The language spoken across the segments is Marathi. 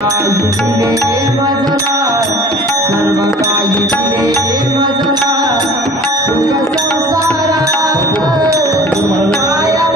काही दिले मजला सर्व काही दिले मजला सुख संसारात माया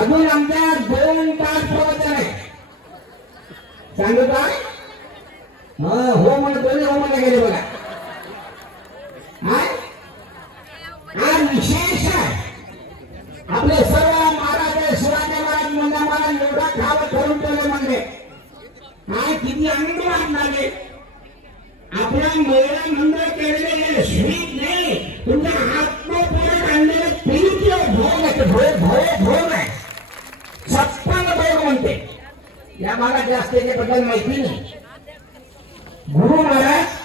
अजून आमच्या 2 तास प्रवचन आहे सांगू का हो म्हणून दोन्ही हो म्हणा गेले बघा आज विशेष आहे आपले सर्व महाराज शिवाजी महाराज म्हणजे मला एवढा खावं करून ठेवले म्हणजे काय किती आनंद वाटणारे आपल्या महिला मंडळ केलेले स्वीट नाही तुमच्या आत्मपूर्ण आणलेले प्रीती भोग आहे भोग आहे 56 भोग म्हणते या भागात जास्त याच्याबद्दल माहिती नाही गुरु महाराज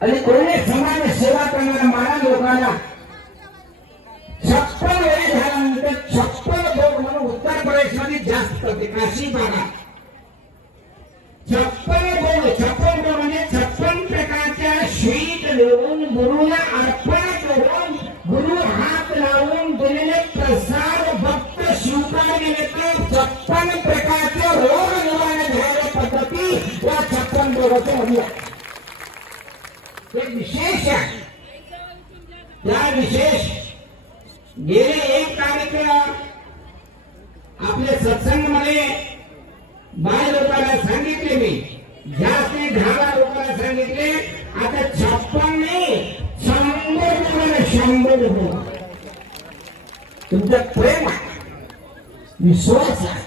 आणि कोणी समाज सेवा करणाऱ्या महाराज लोकांना 56 वेळी झाल्यानंतर 56 भोग म्हणून उत्तर प्रदेशमध्ये जास्त करते काशी भागात 56 भोग म्हणजे 56 प्रकारच्या स्वीट देऊन गुरुला अर्पण करून गुरु हात लावून दिलेले प्रसाद भक्त स्वीकार केले तर 56 प्रकारचे रोग निवारण घ्यायच्या पद्धती या 56 भोगाच्या मध्ये एक विशेष आहे त्या विशेष गेले एक कार्यक्रम आपल्या सत्संगमध्ये बाय लोकांना सांगितले मी जास्त 10 लोकांना सांगितले आता 56 नाही 100 तुमचं प्रेम आहे विश्वास आहे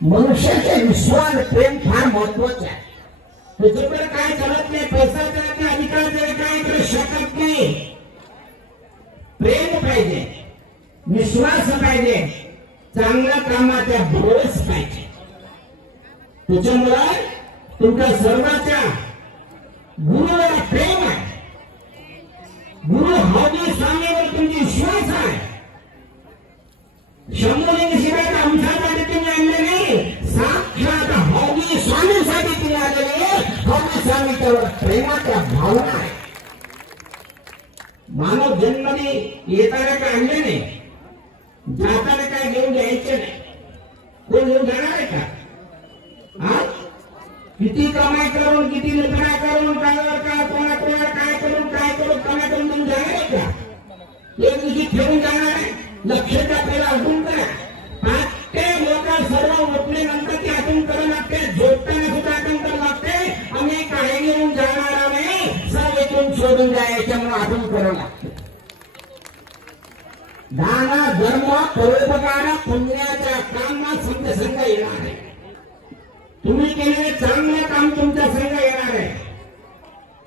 मनुष्याचे विश्वास प्रेम फार महत्वाचं आहे त्याच्याकडे काय चालत नाही पैसा चालत नाही अधिकार काय करू शकत नाही प्रेम पाहिजे विश्वास पाहिजे चांगल्या कामाच्या भरवस पाहिजे त्याच्यामुळे तुमच्या सर्वांच्या गुरुला प्रेम आहे गुरु हौदी स्वामीवर तुमची विश्वास आहे शंभूलिंग शिवाय आमच्यासाठी तुम्ही आणले नाही साक्षात हौदी स्वामीसाठी तुम्ही आलेले हौदी स्वामीच्या प्रेमाच्या भावना आहे मानव जन्मने येताना काय आणले नाही जाताना काय घेऊन जायचे नाही कोण घेऊन जाणार आहे का किती कमाई करून किती लुटणा करून काय कोणा काय करून कमाई करून तुम्ही जाणार आहे का एक दिवशी ठेवून जाणार आहे लक्षात आपल्याला अजून करा पाचटे लोक सर्व उठल्यानंतर ते आठवण करावं लागते झोपताना सुद्धा आठवण करावं लागते आम्ही काही घेऊन जाणार नाही सर्व इथून शोधून जायच्यामुळे आठवण करावं लागते दान धर्म परोपकार पुण्याच्या कामात संत संघ येणार आहे तुम्ही केलेले चांगले काम तुमच्या संघ येणार आहे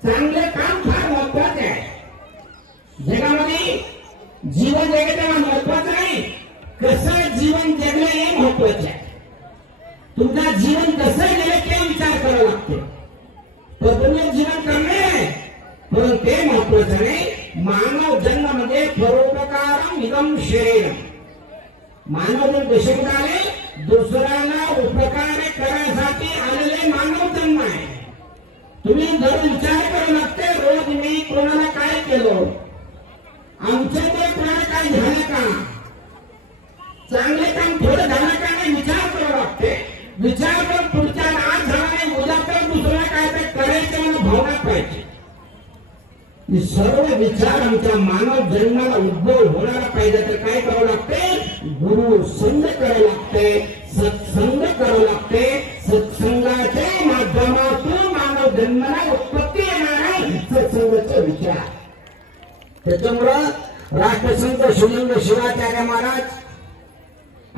चांगले काम फार महत्वाचे आहे जगामध्ये जीवन जगताना महत्वाचं नाही कसं जीवन जगलं हे महत्वाचे आहे तुमचं जीवन कसं गेलं ते विचार करावा लागतो तर जीवन करणे आहे पण ते महत्वाचं नाही मानव जन्म म्हणजे परोपकारम इदम शरीरम मानव जन्म कसे आले दुसऱ्याला उपकार करण्यासाठी आलेले मानव जन्म आहे तुम्ही जर विचार करावा लागते रोज मी कोणाला काय केलं आमच्या ते कोणाला काय झालं का चांगले काम थोडं झालं का नाही विचार करावा लागते विचार करून पुढच्या आज झाला नाही उद्या तर दुसऱ्या काय ते करायचं म्हणून भावना पाहिजे सर्व विचार आमच्या मानव जन्माला उद्भव होणारा पाहिजे तर काय करावं लागते गुरु संग करावं लागते सत्संग करावं लागते सत्संगाच्या माध्यमातून मानव जन्माला उत्पत्ती येणार आहे सत्संगाचा विचार त्याच्यामुळं राष्ट्रसंत शिवलिंग शिवाचार्य महाराज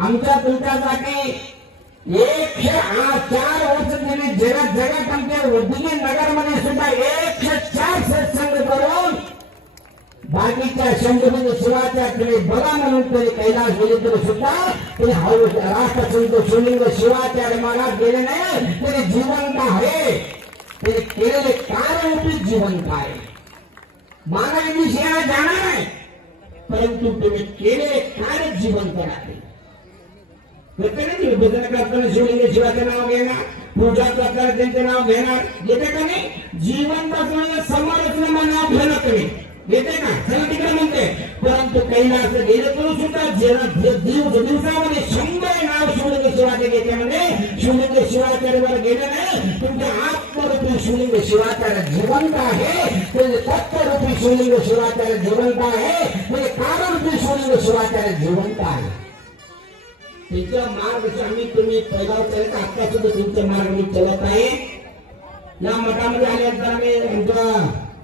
आमच्या तुमच्यासाठी 104 वर्ष गेले जगात आमच्या उद्योगी नगरमध्ये सुद्धा 104 सत्संग करून बाकीच्या शंभर शिवाच्याकडे बघा म्हणून तरी कैलास गेले तरी सुद्धा ते राष्ट्रसंत शिवलिंग शिवाचार्य महाराज गेले नाही तरी जिवंत आहे. ते केलेले कार्यरूपी जिवंत आहे. मानवी शिवाय जाणार आहे परंतु तुम्ही केलेले कार्य जिवंत राहते. भजन करताना शिवलिंग शिवाचे नाव घेणार, पूजा करताना त्यांचे नाव घेणार, येते का नाही? जिवंत असलेल्या समोरच नाव घेणार तुम्ही, येते का? चला तिकडे म्हणते. परंतु कैलास गेले तरी सुद्धा दिवसामध्ये 100 नाव शिवलिंग शिवाचे घेते. म्हणजे शिवलिंग शिवाचार्यावर गेले नाही. तुमच्या आत्मरूपी शिवलिंग शिवाचार्य जिवंत आहे. म्हणजे तत्वरूपी शिवलिंग शिवाचार्य जिवंत आहे. म्हणजे कारणरूपी शिवलिंग शिवाचार्य जिवंत आहे. त्यांच्या मार्ग आम्ही तुम्ही पहिला चालत आता सुद्धा तुमचा मार्ग मी चालत आहे. या मठामध्ये आल्यानंतर आम्ही आमच्या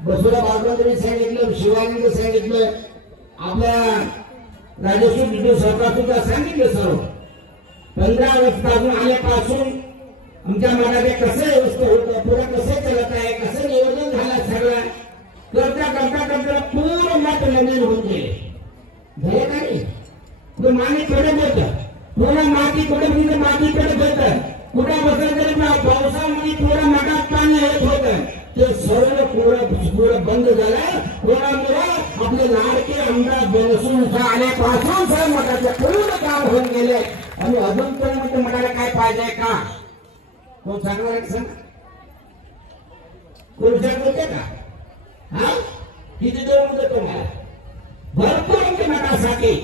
बसुरा बाबांनी सांगितलं, शिवानंद सांगितलं, आपल्या राजश्री विष्णू सरकार सुद्धा सांगितलं. सर्व 15 वर्षापासून आल्यापासून आमच्या मठाचे कसे व्यवस्था होतं, पुढे कसे चालत आहे, कसं नियोजन झालं सगळं करता पूर्ण मठ नवीन होऊन गेले. झाले का नाही? माने कडे बोलत पूर्ण माती कडे मातीकडे बोलत कुठे बसलं तरी पावसामध्ये पूर्ण मठात पाणी येत होतं. ते सर्व पूर्ण बंद झालं. कोणामुळे आपले लाडके आमदार बनसून आल्यापासून सर्व मठाचे पूर्ण काम होऊन गेले. आणि अजून पण म्हणते मठाला काय पाहिजे का? कोण सांगणार सांग? कोण विचार करते का? हा किती देऊ म्हणतो तुम्हाला भरपूर आमच्या मठासाठी,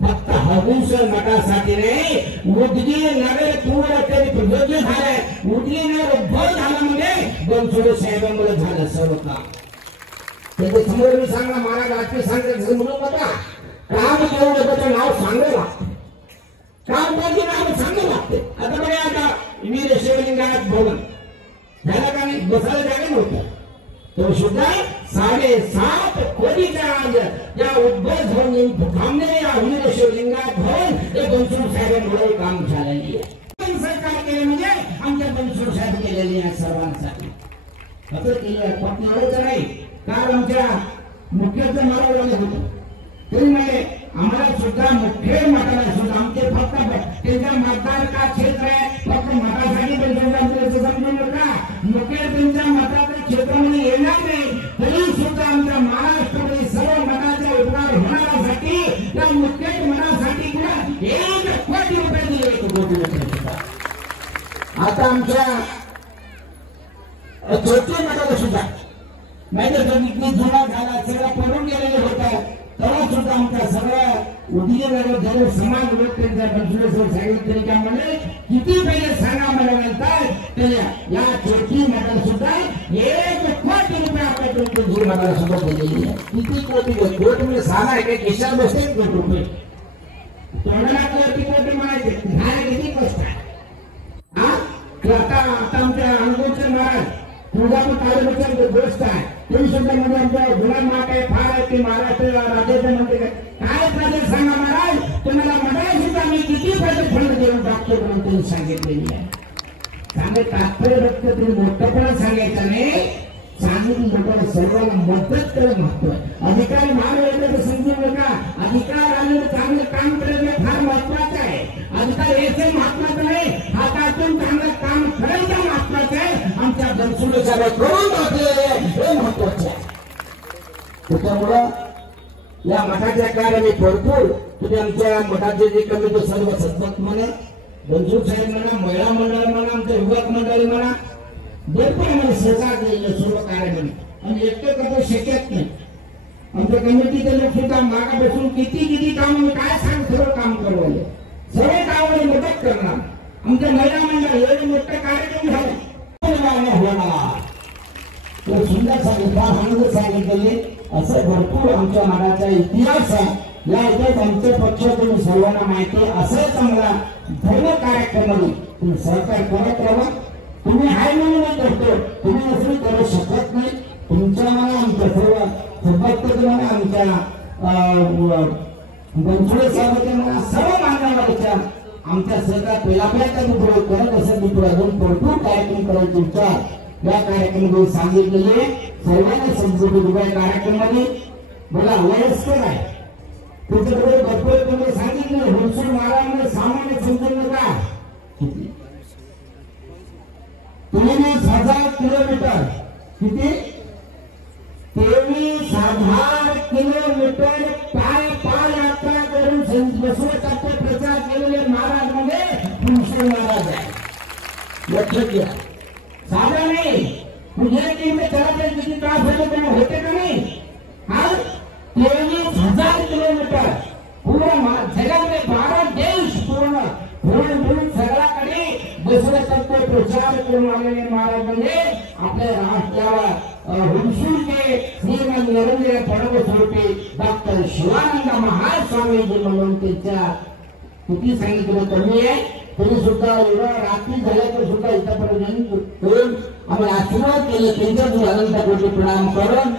फक्त हबूस मठासाठी नाही. उदगी नगर पूर्ण तरी प्रगती झालंय. उदगी नगर उद्भव झाला म्हणजे बनसोडे साहेबांमुळे झालं सर्व काम. त्याच्या समोर मी सांगला महाराज रात्री सांगते म्हणून बघा काम केलं त्याचं नाव सांगावं लागतं. काम त्याचे नाव सांगावं लागते. आता बघा आता वीर शिवलिंगात भवन झाला का नाही? बसायला जागा नव्हतं. तो सुद्धा 7.5 कोटीच्या या उद्भव झाऊन थांबणे या वीर शिवलिंगात भवन हे बनसोड साहेबांमुळे काम झालेली आहे. सरकार केले म्हणजे आमच्या बनसोड साहेब केलेली आहे सर्वांसाठी. असं केलं फक्त एवढंच नाही. काल आमच्या मुख्याचं मारवलं होतं तरी म्हणजे आम्हाला सुद्धा मुख्य मठाला सुद्धा आमचे फक्त त्यांच्या मतदार का क्षेत्र आहे फक्त मठासाठी समजू नका. मुख्य त्यांच्या मताच्या क्षेत्रामध्ये येणार नाही तरी सुद्धा आमच्या महाराष्ट्रामध्ये सर्व मठाचा उद्धार होण्यासाठी त्या मुख्य मठासाठी किंवा 1 कोटी रुपये दिले. 1 कोटी रुपये आता आमच्या छोट्या मठाला सुद्धा माहिती किती जुना झाला सगळा पडून गेलेले होता. तेव्हा सुद्धा आमच्या सगळ्या उदगीरनगर जवळ समाज लोक त्यांच्या बनसोडे सांगितलं तरी काय म्हणले किती पहिले सांगा मला म्हणतात या छोटी मठाला सुद्धा 1 कोटी रुपये आपल्याकडून जुन मठाला सुद्धा दिलेली आहे. किती कोटी कोटी म्हणजे सांगा आहे काही खिशात बसते कोटी रुपये तोंडाला कोटी म्हणायचे झाले किती कष्ट आहे. आता आमच्या अनुभवचे महाराज तुळजापूर तालुक्याची गोष्ट आहे. तरी सुद्धा म्हणजे आमच्या गुलाम माट आहे फार आहे की महाराष्ट्र राज्याचे म्हणते काय प्रदेश सांगा महाराज तुम्हाला म्हणाय सुद्धा मी किती पैसे फंड देऊन टाकतो म्हणून तुम्ही सांगितलेली आहे. चांगले तात्पर्य फक्त तुम्ही मोठपणा सांगायचं नाही. सांगितलं लोकांना सर्वांना मदत करणं महत्व आहे. अधिकार महान तर समजू नका. अधिकार आले चांगलं काम करणं फार महत्वाचं आहे. अधिकार याचं महत्वाचं नाही हातातून चांगलं काम करायचं महत्वाचं आहे. आमच्या बनसोडे साहेब करून दाखवलेले हे महत्वाचे आहे. त्याच्यामुळं या मठाच्या कार्य मी भरपूर तुम्ही आमच्या मठाचे जे कमिटी सर्व सद्भक्त म्हणा बनसोड साहेब म्हणा महिला मंडळ म्हणा आमच्या युवक मंडळी म्हणा भरपूर आम्हाला सहकार दिलेलं सर्व कार्यामध्ये. आणि एकटं कसं शक्यत नाही. आमच्या कमिटीचे लोक सुद्धा मागा बसून किती काम काय सांग सर्व काम करवले सर्व कामाला मदत करणार. आमच्या महिला मंडळ एवढे मोठे कार्यक्रम झाले होणार तर सुंदर सांगितलं आनंद सांगितलेले असं भरपूर आमच्या मनाचा इतिहास आहे. या इतिहास आमच्या पक्षातून सर्वांना माहिती आहे. असं चांगला धर्म कार्यक्रमाने तुम्ही सहकार करत राहा. तुम्ही हाय म्हणून करतो तुम्ही असं करू शकत नाही. तुमच्या मला आमच्या सर्व सद्भक्त म्हणा आमच्या बनसोडे साहेबांच्या म्हणा सर्व मान्यवरांच्या आमच्या सरकार पेलापेला पुढे करत असत मी पुढे अजून भरपूर कार्यक्रम करायचे विचार या कार्यक्रमामध्ये सांगितलेले सर्वांना समजून उभ्या कार्यक्रमामध्ये मला वयस्कर आहे तुमच्याकडे भरपूर तुम्ही सांगितलं हुलसूर मारामध्ये सामान्य समजून नका 23,000 किलोमीटर किती 23,000 किलोमीटर पादयात्रा करून बसवेसाठी प्रचार केलेले महाराज म्हणजे हुलसूर महाराज आहे लक्षात घ्या साधा नाही तुझ्या टीमने चला किती त्रास झाले होते का नाही हा 23,000 किलोमीटर पूर्ण जगातले 12 देश पूर्ण फिरून सगळ्याकडे बसण्यासाठी प्रचार करून आलेले महाराज म्हणजे आपल्या राष्ट्राला हुलसूरचे श्रीमान नरेंद्र फडणवीस होते डॉक्टर शिवानंद महास्वामीजी म्हणून त्यांच्या किती सांगितलं कमी आहे तरी सुद्धा एवढं रात्री झाल्यावर सुद्धा इथपर्यंत करून आम्ही आशीर्वाद केले त्यांच्याच अनंत कोटी प्रणाम करून